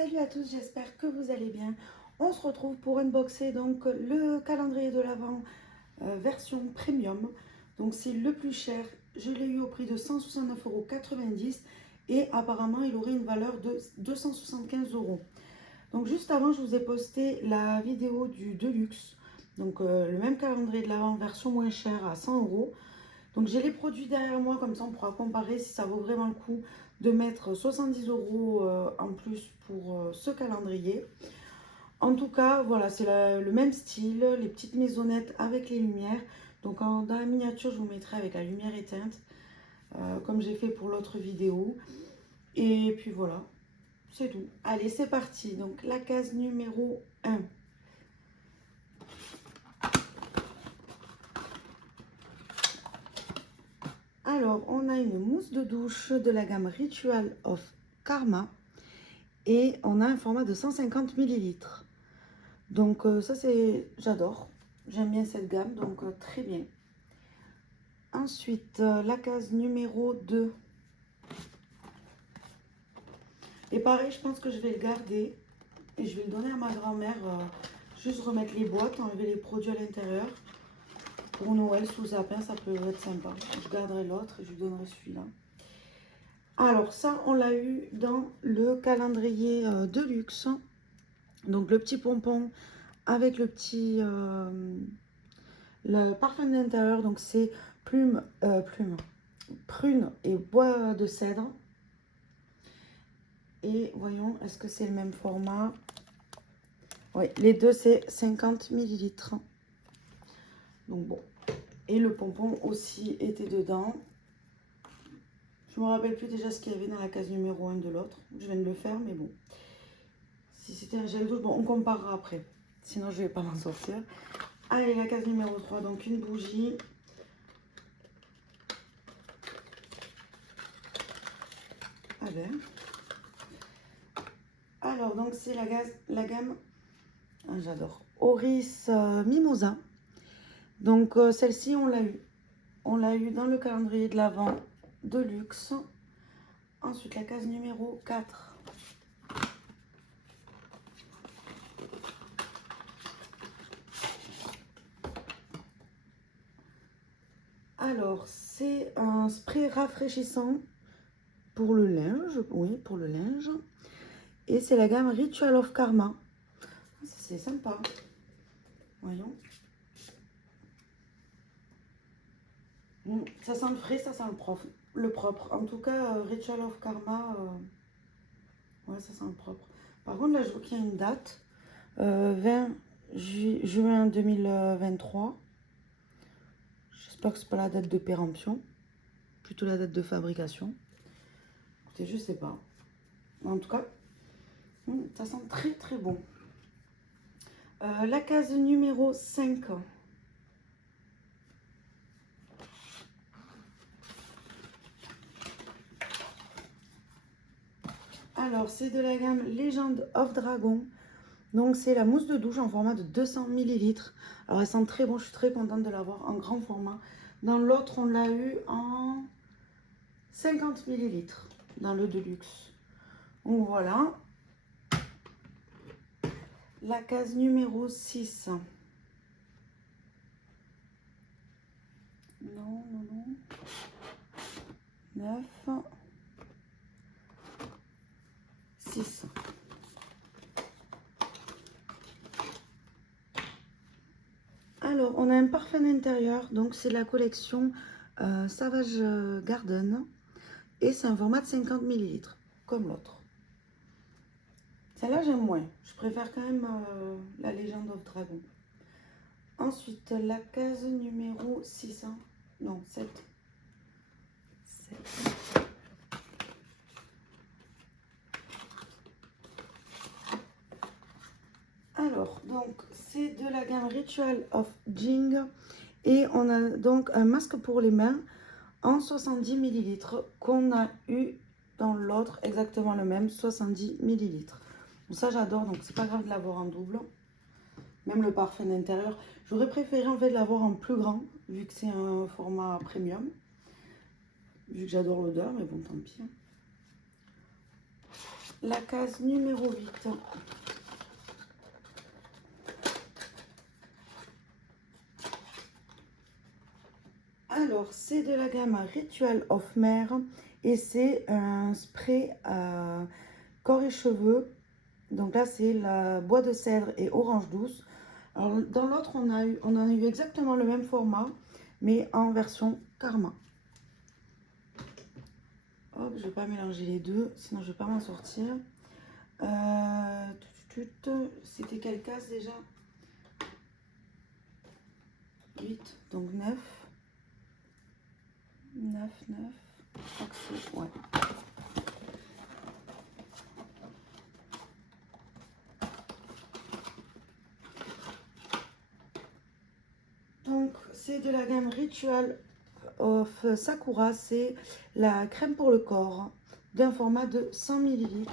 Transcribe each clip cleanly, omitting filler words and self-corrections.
Salut à tous, j'espère que vous allez bien. On se retrouve pour unboxer donc le calendrier de l'Avent version premium. Donc c'est le plus cher. Je l'ai eu au prix de 169,90 € et apparemment il aurait une valeur de 275 €. Donc juste avant, je vous ai posté la vidéo du Deluxe. Donc le même calendrier de l'Avent version moins chère à 100 €. Donc j'ai les produits derrière moi, comme ça on pourra comparer si ça vaut vraiment le coup de mettre 70 € en plus pour ce calendrier. En tout cas, voilà, c'est le même style, les petites maisonnettes avec les lumières. Donc dans la miniature, je vous mettrai avec la lumière éteinte, comme j'ai fait pour l'autre vidéo. Et puis voilà, c'est tout. Allez, c'est parti. Donc la case numéro 1. Alors, on a une mousse de douche de la gamme Ritual of Karma et on a un format de 150 ml. Donc ça, j'adore. J'aime bien cette gamme, donc très bien. Ensuite, la case numéro 2. Et pareil, je pense que je vais le garder et je vais le donner à ma grand-mère. Juste remettre les boîtes, enlever les produits à l'intérieur. Pour Noël, sous sapin, ça peut être sympa. Je garderai l'autre et je lui donnerai celui-là. Alors ça, on l'a eu dans le calendrier de luxe. Donc le petit pompon avec le petit le parfum d'intérieur. Donc c'est prune et bois de cèdre. Et voyons, est-ce que c'est le même format? Oui, les deux c'est 50 ml. Donc bon. Et le pompon aussi était dedans. Je ne me rappelle plus déjà ce qu'il y avait dans la case numéro 1 de l'autre. Je viens de le faire, mais bon. Si c'était un gel douche, bon, on comparera après. Sinon, je ne vais pas m'en sortir. Allez, la case numéro 3, donc une bougie. Ah ben. Alors, donc c'est la gamme, ah, j'adore, Oris Mimosa. Donc celle-ci, on l'a eu. On l'a eu dans le calendrier de l'Avent de luxe. Ensuite, la case numéro 4. Alors, c'est un spray rafraîchissant pour le linge. Oui, pour le linge. Et c'est la gamme Ritual of Karma. C'est sympa. Voyons. Ça sent le frais, ça sent le propre. En tout cas, Ritual of Karma, ouais, ça sent le propre. Par contre, là, je vois qu'il y a une date. 20 juin 2023. J'espère que c'est pas la date de péremption. Plutôt la date de fabrication. Écoutez, je sais pas. En tout cas, ça sent très très bon. La case numéro 5. Alors, c'est de la gamme Legend of Dragon. Donc, c'est la mousse de douche en format de 200 ml. Alors, elle sent très bon. Je suis très contente de l'avoir en grand format. Dans l'autre, on l'a eu en 50 ml. Dans le Deluxe. Donc, voilà. La case numéro 6. Non, non, non. 9. 6. Alors, on a un parfum intérieur. Donc, c'est la collection Savage Garden. Et c'est un format de 50 ml. Comme l'autre. Celle-là, j'aime moins. Je préfère quand même la Legend of Dragon. Ensuite, la case numéro 6. Non, 7. 7. Alors, donc, c'est de la gamme Ritual of Jing. Et on a donc un masque pour les mains en 70 ml qu'on a eu dans l'autre, exactement le même, 70 ml. Donc ça, j'adore, donc c'est pas grave de l'avoir en double. Même le parfum d'intérieur. J'aurais préféré en fait l'avoir en plus grand, vu que c'est un format premium. Vu que j'adore l'odeur, mais bon, tant pis. la case numéro 8. Alors, c'est de la gamme Ritual of Mer et c'est un spray corps et cheveux. Donc là, c'est la bois de cèdre et orange douce. Alors, dans l'autre, on a eu exactement le même format, mais en version Karma. Hop, je ne vais pas mélanger les deux, sinon je ne vais pas m'en sortir. C'était quelle case déjà? 8, donc 9. 9. Je crois que c'est... Ouais. Donc, c'est de la gamme Ritual of Sakura. C'est la crème pour le corps d'un format de 100 ml.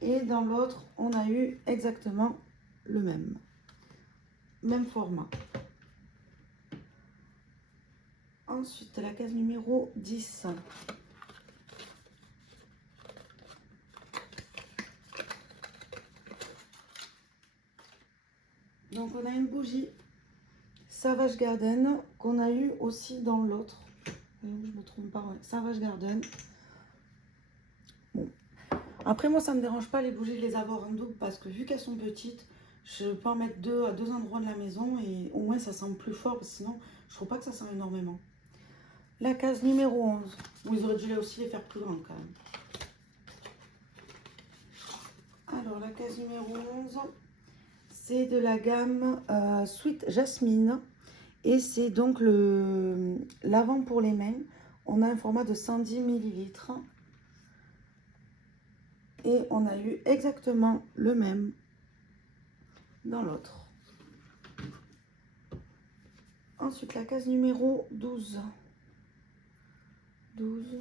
Et dans l'autre, on a eu exactement le même format. Ensuite, la case numéro 10. Donc, on a une bougie Savage Garden qu'on a eu aussi dans l'autre. Je me trompe pas, ouais. Savage Garden. Bon. Après, moi, ça me dérange pas les bougies de les avoir en double parce que vu qu'elles sont petites, je peux en mettre deux à deux endroits de la maison et au moins ça sent plus fort parce que sinon, je trouve pas que ça sent énormément. La case numéro 11. Bon, ils auraient dû aussi les faire plus grandes quand même. Alors, la case numéro 11, c'est de la gamme Sweet Jasmine. Et c'est donc le lavant pour les mains. On a un format de 110 ml. Et on a eu exactement le même dans l'autre. Ensuite, la case numéro 12. 12.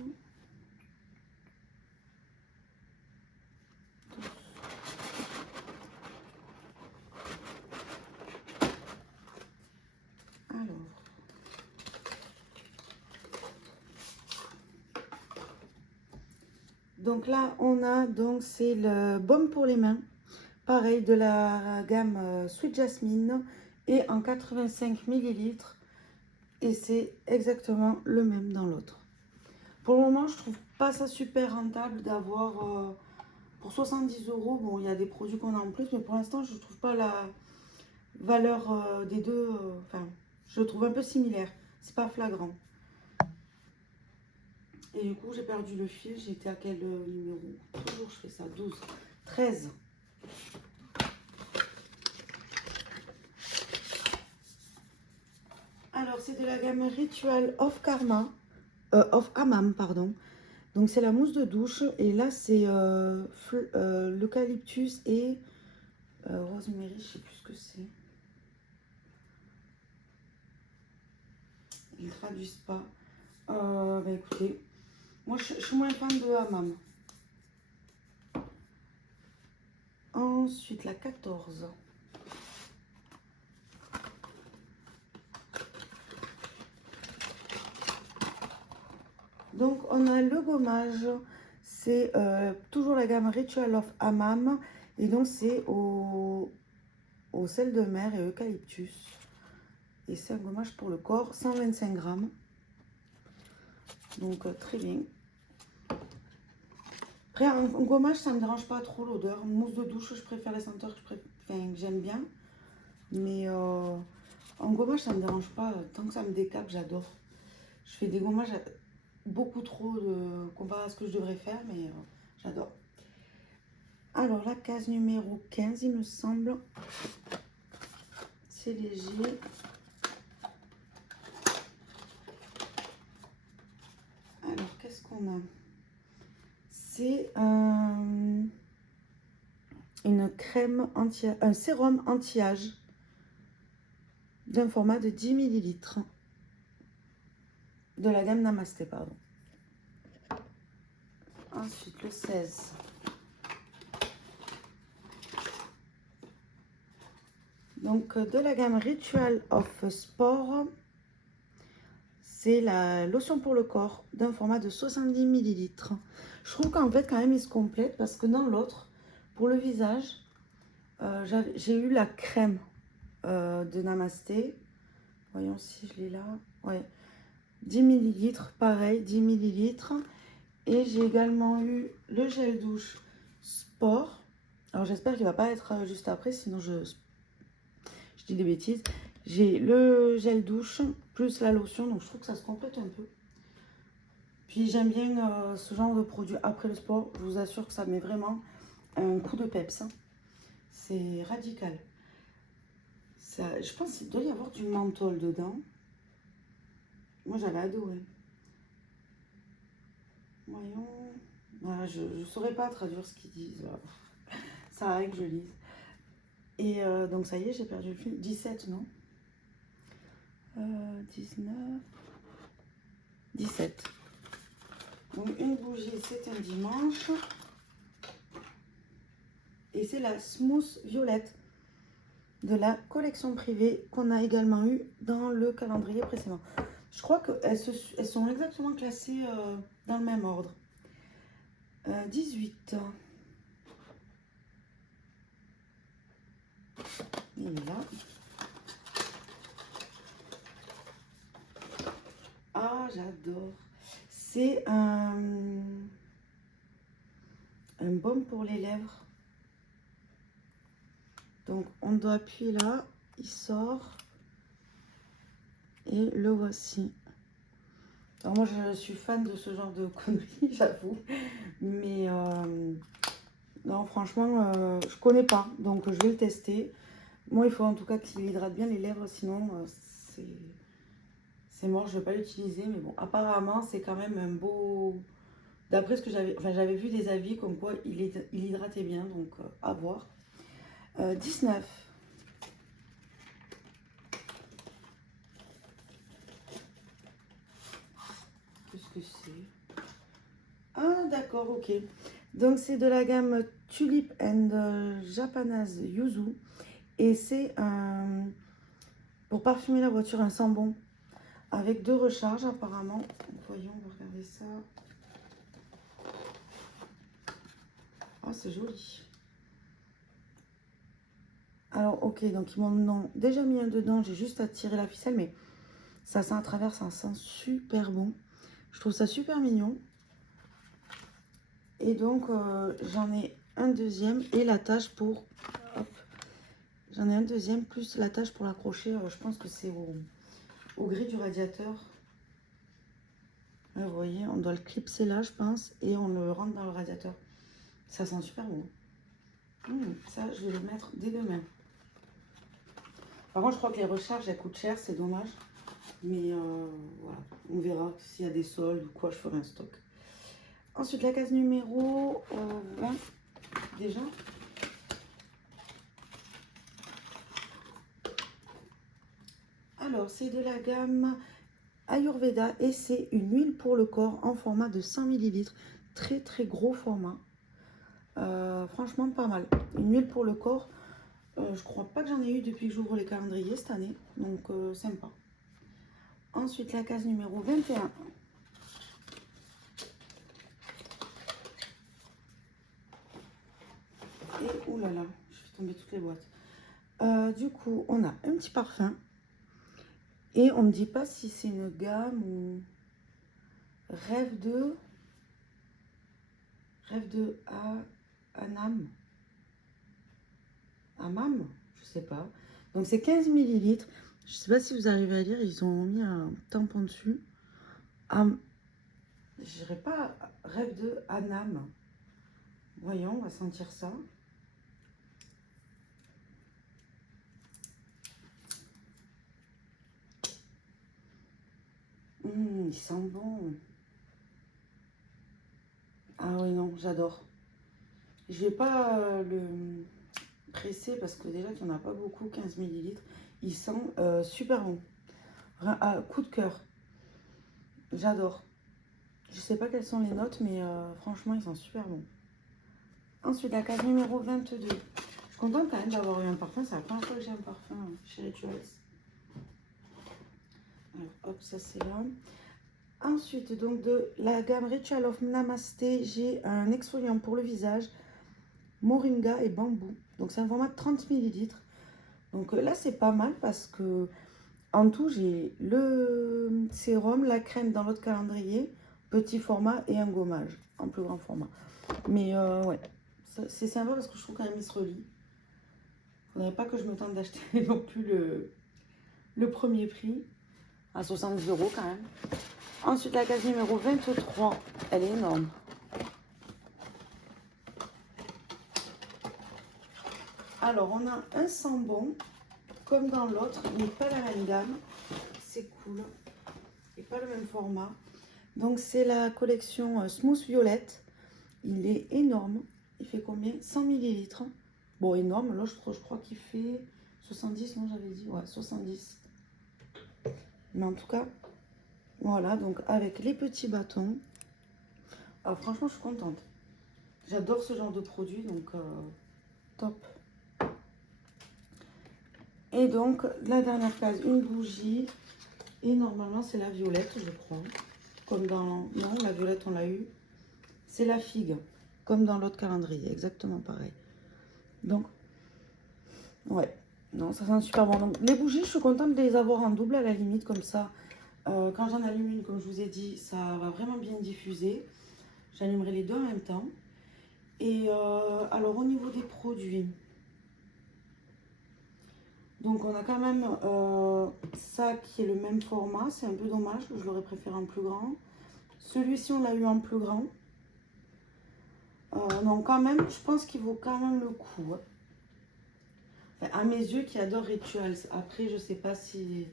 Alors. Donc là, on a, donc c'est le baume pour les mains. Pareil, de la gamme Sweet Jasmine et en 85 ml. Et c'est exactement le même dans l'autre. Pour le moment, je trouve pas ça super rentable d'avoir pour 70 €. Bon, il y a des produits qu'on a en plus, mais pour l'instant, je ne trouve pas la valeur des deux. Enfin, je le trouve un peu similaire. C'est pas flagrant. Et du coup, j'ai perdu le fil. J'étais à quel numéro? Toujours, je fais ça. 12, 13. Alors, c'est de la gamme Ritual of Karma. Of Hammam, pardon. Donc, c'est la mousse de douche. Et là, c'est l'eucalyptus et rosemary. Je sais plus ce que c'est. Ils ne traduisent pas. Bah, écoutez, moi, je suis moins fan de Hammam. Ensuite, la 14. Donc, on a le gommage. C'est toujours la gamme Ritual of Hammam. Et donc, c'est au sel de mer et eucalyptus. Et c'est un gommage pour le corps, 125 grammes. Donc, très bien. Après, un gommage, ça ne me dérange pas trop l'odeur. Une mousse de douche, je préfère les senteurs que j'aime bien. Mais en gommage, ça ne me dérange pas. Tant que ça me décape, j'adore. Je fais des gommages beaucoup trop comparé à ce que je devrais faire, mais j'adore. Alors, la case numéro 15, il me semble. C'est léger. Alors, qu'est-ce qu'on a? C'est une crème un sérum anti-âge d'un format de 10 ml. De la gamme Namasté, pardon. Ensuite, le 16. Donc, de la gamme Ritual of Sport. C'est la lotion pour le corps d'un format de 70 ml. Je trouve qu'en fait, quand même, il se complète parce que dans l'autre, pour le visage, j'ai eu la crème de Namasté. Voyons si je l'ai là. Ouais. 10 millilitres, pareil, 10 millilitres. Et j'ai également eu le gel douche Sport. Alors j'espère qu'il ne va pas être juste après, sinon je dis des bêtises. J'ai le gel douche plus la lotion, donc je trouve que ça se complète un peu. Puis j'aime bien ce genre de produit après le sport. Je vous assure que ça met vraiment un coup de peps. Hein. C'est radical. Ça, je pense qu'il doit y avoir du menthol dedans. Moi j'avais adoré. Voyons. Voilà, je ne saurais pas traduire ce qu'ils disent. Ça arrive que je lise. Et donc ça y est, j'ai perdu le fil. 17, non 19, 17. Donc une bougie, c'est un dimanche. Et c'est la Smooth Violette de la collection privée qu'on a également eu dans le calendrier précédent. Je crois qu'elles elles sont exactement classées dans le même ordre. 18. Il est là. Ah, j'adore. C'est un baume pour les lèvres. Donc, on doit appuyer là. Il sort. Et le voici. Alors, moi, je suis fan de ce genre de conneries, j'avoue. Mais non, franchement, je connais pas. Donc, je vais le tester. Moi, il faut en tout cas qu'il hydrate bien les lèvres. Sinon, c'est mort. Je ne vais pas l'utiliser. Mais bon, apparemment, c'est quand même un beau... D'après ce que j'avais vu des avis comme quoi il hydratait bien, donc à voir. 19. Qu'est-ce que c'est? Ah d'accord, ok. Donc c'est de la gamme Tulip and Japanese Yuzu. Et c'est pour parfumer la voiture, un sambon avec 2 recharges apparemment. Donc, voyons, on va regarder ça. Oh, c'est joli. Alors, ok, donc ils m'en ont déjà mis un dedans. J'ai juste à tirer la ficelle, mais ça sent à travers, ça sent super bon. Je trouve ça super mignon. Et donc, j'en ai un deuxième et l'attache pour... Hop. J'en ai un deuxième plus l'attache pour l'accrocher. Je pense que c'est au gris du radiateur. Là, vous voyez, on doit le clipser là, je pense. Et on le rentre dans le radiateur. Ça sent super bon. Ça, je vais le mettre dès demain. Par contre, je crois que les recharges, elles coûtent cher. C'est dommage. Mais voilà, on verra s'il y a des soldes ou quoi, je ferai un stock. Ensuite, la case numéro 20, déjà. Alors, c'est de la gamme Ayurveda et c'est une huile pour le corps en format de 100 ml. Très, très gros format. Franchement, pas mal. Une huile pour le corps. Je crois pas que j'en ai eu depuis que j'ouvre les calendriers cette année. Donc, sympa. Ensuite, la case numéro 21. Et oulala, je fais tomber toutes les boîtes. Du coup, on a un petit parfum. Et on ne me dit pas si c'est une gamme ou rêve de Anam. Amam, je sais pas. Donc c'est 15 millilitres. Je sais pas si vous arrivez à lire, ils ont mis un tampon dessus. Je dirais pas rêve de Anam. Voyons, on va sentir ça. Il sent bon. Ah oui, non, j'adore. Je vais pas le presser parce que déjà qu'il n'y en a pas beaucoup, 15 millilitres. Il sent super bon. Coup de cœur. J'adore. Je sais pas quelles sont les notes, mais franchement, ils sont super bons. Ensuite, la case numéro 22. Je suis contente quand même d'avoir eu un parfum. C'est la première fois que j'ai un parfum chez Rituals. Alors, hop, ça c'est là. Ensuite, donc de la gamme Ritual of Namasté, j'ai un exfoliant pour le visage, moringa et bambou. Donc c'est un format de 30 ml. Donc là c'est pas mal parce que en tout j'ai le sérum, la crème dans l'autre calendrier, petit format et un gommage en plus grand format. Mais ouais, c'est sympa parce que je trouve quand même il se relie. Faudrait pas que je me tente d'acheter non plus le premier prix à 70 € quand même. Ensuite la case numéro 23, elle est énorme. Alors, on a un sambon, comme dans l'autre, mais pas la même gamme. C'est cool. Et pas le même format. Donc, c'est la collection Smooth Violette. Il est énorme. Il fait combien? 100 ml. Bon, énorme. Là, je crois qu'il fait 70, non, j'avais dit. Ouais, 70. Mais en tout cas, voilà. Donc, avec les petits bâtons. Alors, franchement, je suis contente. J'adore ce genre de produit. Donc, top. Et donc, la dernière case, une bougie. Et normalement, c'est la violette, je crois. Comme dans... Non, la violette, on l'a eu. C'est la figue. Comme dans l'autre calendrier, exactement pareil. Donc, ouais. Non, ça sent super bon. Donc, les bougies, je suis contente de les avoir en double à la limite, comme ça. Quand j'en allume une, comme je vous ai dit, ça va vraiment bien diffuser. J'allumerai les deux en même temps. Et alors, au niveau des produits... Donc on a quand même ça qui est le même format, c'est un peu dommage, je l'aurais préféré en plus grand. Celui-ci on l'a eu en plus grand. Donc quand même, je pense qu'il vaut quand même le coup. Hein. Enfin, à mes yeux qui adorent Rituals. Après je sais pas si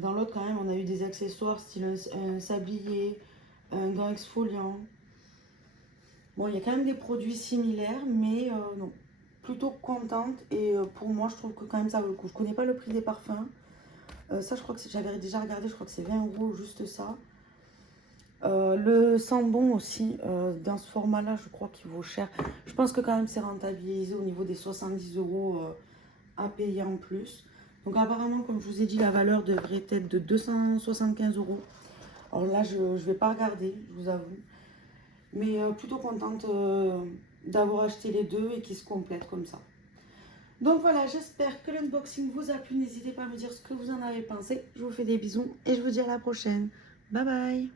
dans l'autre quand même on a eu des accessoires style un sablier, un gant exfoliant. Bon il y a quand même des produits similaires mais non. Plutôt contente et pour moi je trouve que quand même ça vaut le coup. Je connais pas le prix des parfums. Ça je crois que j'avais déjà regardé, je crois que c'est 20 € juste ça. Le sambon aussi, dans ce format là je crois qu'il vaut cher. Je pense que quand même c'est rentabilisé au niveau des 70 € à payer en plus. Donc apparemment comme je vous ai dit la valeur devrait être de 275 €. Alors là je vais pas regarder, je vous avoue. Mais plutôt contente d'avoir acheté les deux et qu'ils se complètent comme ça. Donc voilà, j'espère que l'unboxing vous a plu. N'hésitez pas à me dire ce que vous en avez pensé. Je vous fais des bisous et je vous dis à la prochaine. Bye bye!